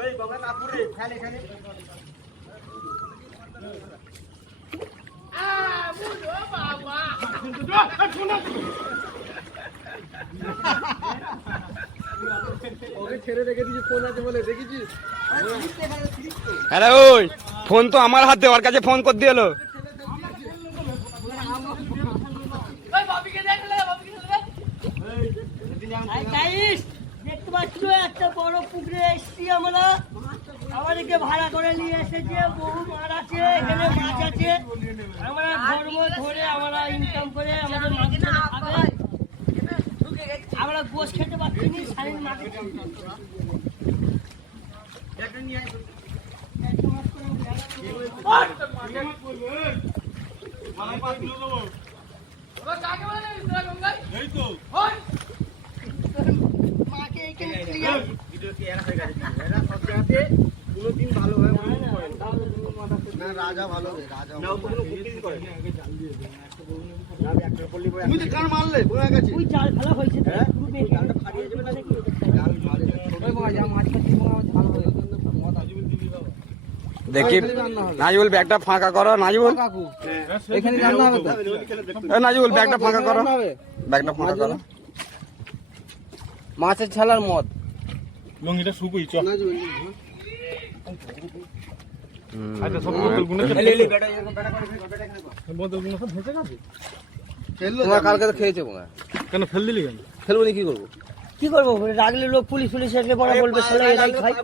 ওই ফোন তো আমার হাতে, ওর কাছে ফোন করে দিল। দেখতে পাচ্ছ একটা বড় পুকুরে এসছি আমরা, আমাদেরকে ভাড়া করে নিয়ে এসেছে, বহু মাছ আছে এখানে, মাছ আছে, আমরা ধরবো, ধরে আমরা ইনকাম করে আমাদের মাছ খাবে। আমরা গোশ খেতে পারছি না, শাড়ির মাছ রাজা ভালো দেখি নাজিবুল ব্যাগটা ফাঁকা করো, নাজিবুল নাজিবুল ব্যাগটা ফাঁকা করো, ব্যাগটা ফাঁকা করো। মাছের ছালার মদ লঙ্গিটা শুকুই চ তোমার কালকে তো খেয়েছে কেন ফেল দিলি কেন? ফেলবো কি করবো? কি করবো? রাখলে লোক পুলিশ এসে বলবে, এরাই খাই।